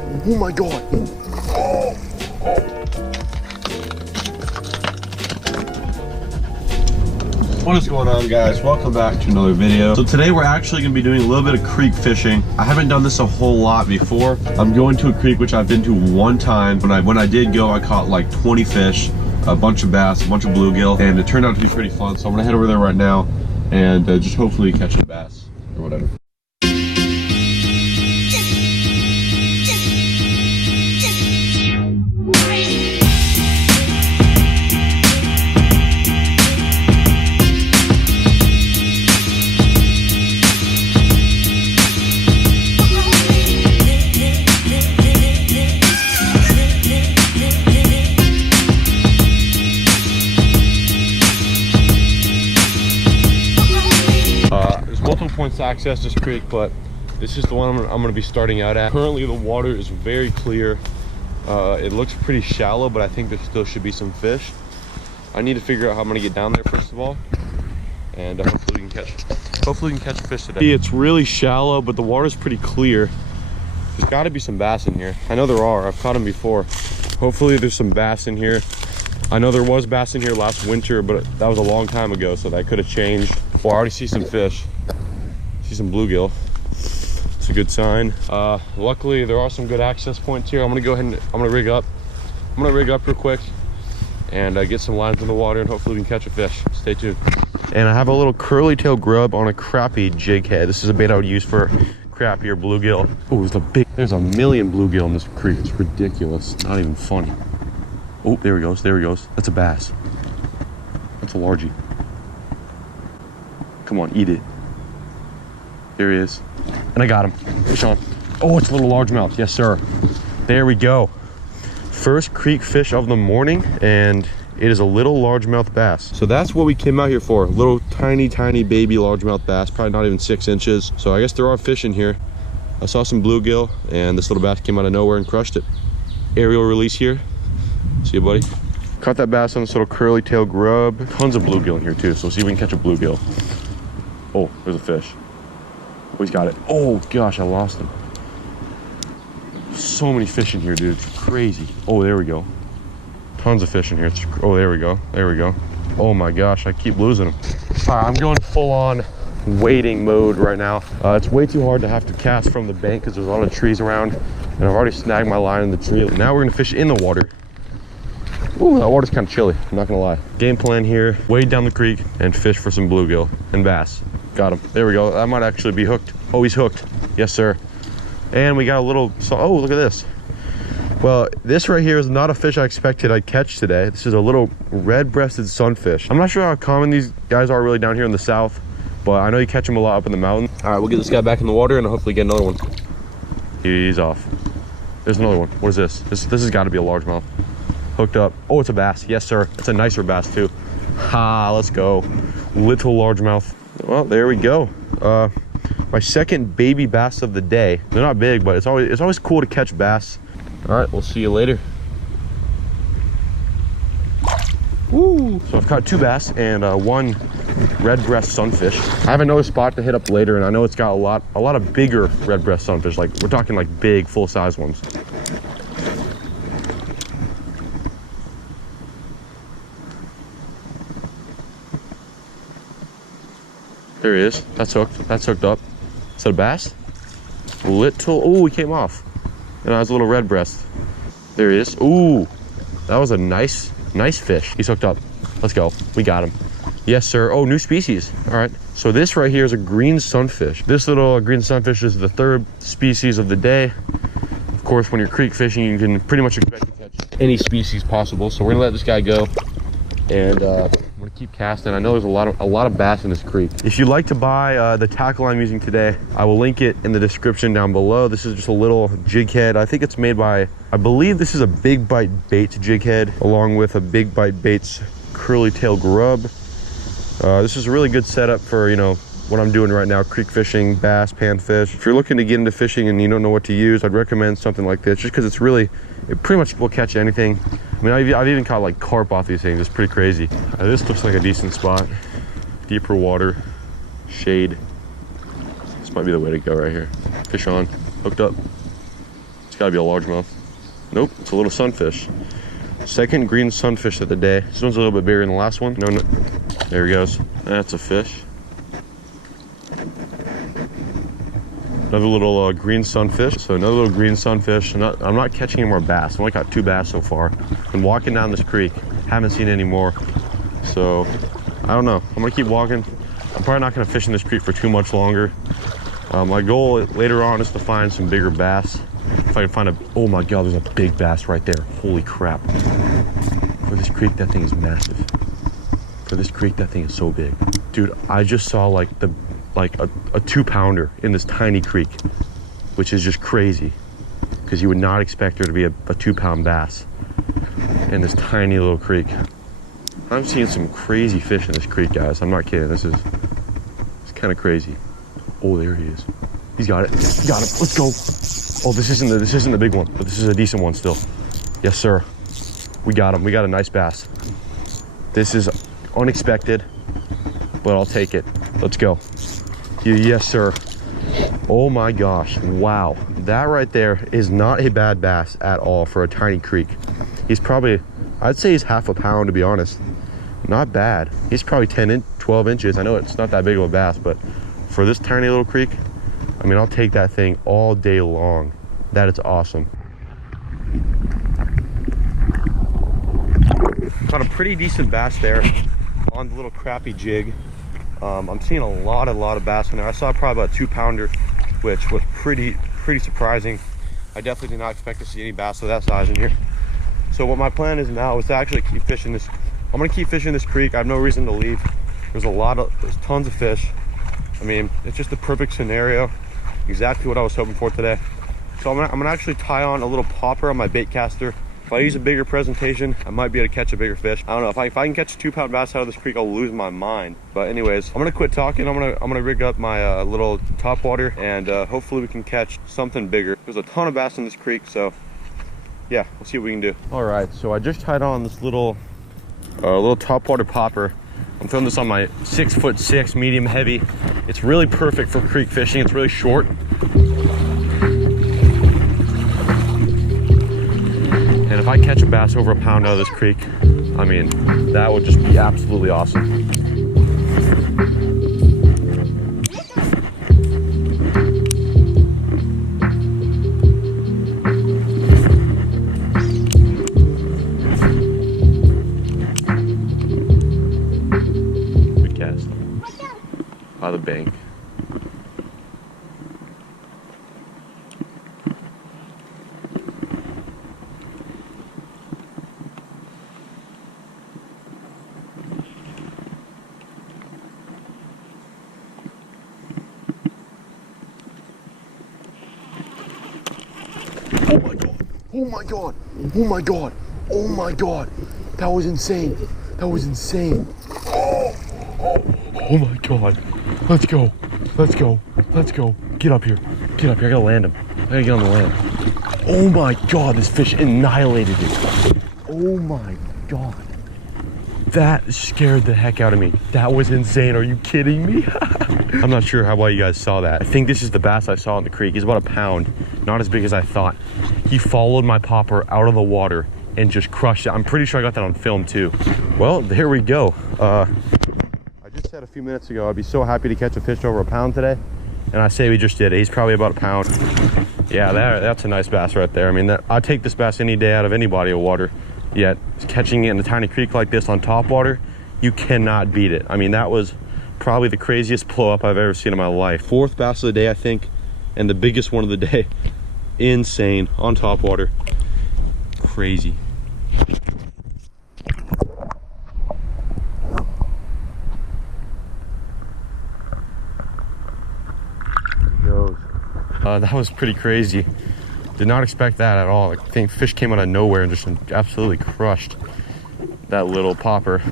Oh my God. What is going on, guys? Welcome back to another video. So today we're actually going to be doing a little bit of creek fishing. I haven't done this a whole lot before. I'm going to a creek which I've been to one time. When I did go, I caught like 20 fish, a bunch of bass, a bunch of bluegill, and it turned out to be pretty fun. So I'm going to head over there right now and just hopefully catch a bass or whatever. Multiple points to access this creek, but this is the one I'm going to be starting out at. Currently the water is very clear. It looks pretty shallow, but I think there still should be some fish. I need to figure out how I'm going to get down there first of all, and hopefully we can catch a fish today. It's really shallow, but the water's pretty clear. There's got to be some bass in here. I know there are. I've caught them before. Hopefully there's some bass in here. I know there was bass in here last winter, but that was a long time ago, so that could have changed. Well, I already see some fish. See some bluegill. It's a good sign. Luckily there are some good access points here. I'm gonna go ahead and I'm gonna rig up real quick and get some lines in the water, and hopefully we can catch a fish. Stay tuned. And I have a little curly tail grub on a crappie jig head. This is a bait I would use for crappie or bluegill. Oh, there's a million bluegill in this creek. It's ridiculous. Not even funny. Oh, there he goes. That's a bass. That's a largie. Come on, eat it. There he is. And I got him. Fish on. Oh, it's a little largemouth. Yes, sir. There we go. First creek fish of the morning, and it is a little largemouth bass. So that's what we came out here for. Little tiny baby largemouth bass, probably not even 6 inches. So I guess there are fish in here. I saw some bluegill, and this little bass came out of nowhere and crushed it. Aerial release here. See you, buddy. Caught that bass on this little curly tail grub. Tons of bluegill in here too, so see if we can catch a bluegill. Oh, there's a fish. Oh, he's got it. Oh gosh, I lost him. So many fish in here, dude. It's crazy. Oh, there we go. Tons of fish in here. Oh, there we go. Oh my gosh, I keep losing them. All right, I'm going full on wading mode right now. It's way too hard to have to cast from the bank because there's a lot of trees around, and I've already snagged my line in the tree. Now we're gonna fish in the water. Ooh, that water's kind of chilly, I'm not gonna lie. Game plan here, wade down the creek and fish for some bluegill and bass. Got him. There we go. That might actually be hooked. Oh, he's hooked. Yes, sir. And we got a little, oh, look at this. Well, this right here is not a fish I expected I'd catch today. This is a little red-breasted sunfish. I'm not sure how common these guys are really down here in the south, but I know you catch them a lot up in the mountain. All right, we'll get this guy back in the water and hopefully get another one. He's off. There's another one. What is this? This has got to be a largemouth. Hooked up. Oh, it's a bass. Yes, sir. It's a nicer bass too. Ha, let's go. Little largemouth. Well, there we go. My second baby bass of the day. They're not big, but it's always cool to catch bass. All right, we'll see you later. Woo! So I've caught 2 bass and 1 red breast sunfish. I have another spot to hit up later, and I know it's got a lot of bigger red breast sunfish. Like we're talking like big, full-size ones. There he is. That's hooked. That's hooked up. Is that a bass? Little. Oh, he came off. And I was a little red breast. There he is. Ooh, that was a nice fish. He's hooked up. Let's go. We got him. Yes, sir. Oh, new species. All right. So this right here is a green sunfish. This little green sunfish is the 3rd species of the day. Of course, when you're creek fishing, you can pretty much expect to catch any species possible. So we're gonna let this guy go, and I'm gonna keep casting. I know there's a lot of bass in this creek. If you'd like to buy the tackle I'm using today, I will link it in the description down below. This is just a little jig head. I think it's made by, I believe this is a Big Bite Baits jig head, along with a Big Bite Baits curly tail grub. This is a really good setup for, you know, what I'm doing right now, creek fishing, bass, panfish. If you're looking to get into fishing and you don't know what to use, I'd recommend something like this, just because it pretty much will catch anything. I mean, I've even caught like carp off these things. It's pretty crazy. This looks like a decent spot. Deeper water, shade. This might be the way to go right here. Fish on, hooked up. Let's gotta be a largemouth. Nope, it's a little sunfish. Second green sunfish of the day. This one's a little bit bigger than the last one. No, there he goes. That's a fish. Another little green sunfish. So another little green sunfish. I'm not catching any more bass. I've only got 2 bass so far. Been walking down this creek. Haven't seen any more. So I don't know. I'm gonna keep walking. I'm probably not gonna fish in this creek for too much longer. My goal later on is to find some bigger bass. If I can find oh my God, there's a big bass right there. Holy crap. For this creek, that thing is massive. For this creek, that thing is so big. Dude, I just saw like a 2-pounder in this tiny creek, which is just crazy because you would not expect there to be a 2-pound bass in this tiny little creek. I'm seeing some crazy fish in this creek, guys. I'm not kidding. It's kind of crazy. Oh, there he is. He's got it. Got him. Let's go. Oh, this isn't the big one, but this is a decent one still. Yes, sir. We got him. We got a nice bass. This is unexpected, but I'll take it. Let's go. Yes, sir. Oh my gosh. Wow. That right there is not a bad bass at all for a tiny creek. He's probably, I'd say he's half a pound, to be honest. Not bad. He's probably 12 inches. I know it's not that big of a bass, but for this tiny little creek, I mean, I'll take that thing all day long. That is awesome. Caught a pretty decent bass there on the little crappie jig. I'm seeing a lot of bass in there. I saw probably about a 2-pounder, which was pretty surprising. I definitely did not expect to see any bass of that size in here. So what my plan is now is to actually keep fishing this. I'm gonna keep fishing this creek. I have no reason to leave. There's tons of fish. I mean, it's just the perfect scenario. Exactly what I was hoping for today. So I'm gonna actually tie on a little popper on my bait caster. If I use a bigger presentation, I might be able to catch a bigger fish. I don't know, if I can catch a 2-pound bass out of this creek, I'll lose my mind. But anyways, I'm gonna quit talking. I'm gonna rig up my little top water, and hopefully we can catch something bigger. There's a ton of bass in this creek, so yeah, we'll see what we can do. All right, so I just tied on this little top water popper. I'm throwing this on my 6'6" medium heavy. It's really perfect for creek fishing. It's really short. And if I catch a bass over a pound out of this creek, I mean, that would just be absolutely awesome. By the bank. Oh my God. Oh my God. Oh my God. Oh my God. That was insane. That was insane. Oh my God. Let's go. Let's go. Let's go. Get up here. Get up here. I gotta land him. I gotta get on the land. Oh my God. This fish annihilated it. Oh my God. That scared the heck out of me. That was insane. Are you kidding me? I'm not sure how well you guys saw that. I think this is the bass I saw in the creek. He's about a pound. Not as big as I thought. He followed my popper out of the water and just crushed it. I'm pretty sure I got that on film too. Well, there we go. I just said a few minutes ago I'd be so happy to catch a fish over a pound today, and I say we just did it. He's probably about a pound. Yeah, that's a nice bass right there. I mean, I'd take this bass any day out of any body of water, yet catching it in a tiny creek like this on top water, you cannot beat it. I mean, that was probably the craziest blow up I've ever seen in my life. 4th bass of the day, I think, and the biggest one of the day. Insane on top water. Crazy. That was pretty crazy. Did not expect that at all. I think fish came out of nowhere and just absolutely crushed that little popper.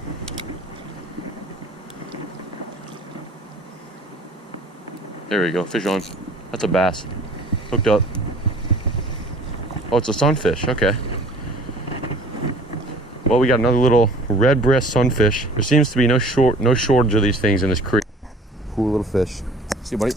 There we go, fish on. That's a bass. Hooked up. Oh, it's a sunfish, okay. Well, we got another little red breast sunfish. There seems to be no shortage of these things in this creek. Cool little fish. See you, buddy.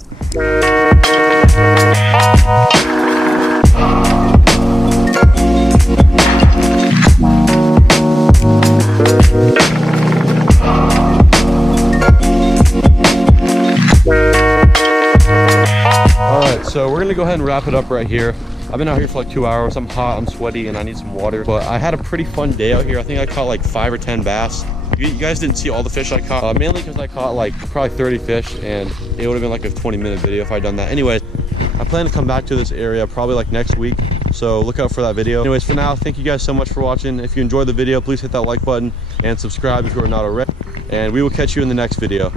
so we're gonna go ahead and wrap it up right here. I've been out here for like 2 hours. I'm hot, I'm sweaty, and I need some water. But I had a pretty fun day out here. I think I caught like 5 or 10 bass. You guys didn't see all the fish I caught, mainly because I caught like probably 30 fish, and it would have been like a 20-minute video if I'd done that. Anyways, I plan to come back to this area probably like next week, so look out for that video. Anyways, for now, thank you guys so much for watching. If you enjoyed the video, please hit that like button and subscribe if you are not already, and we will catch you in the next video.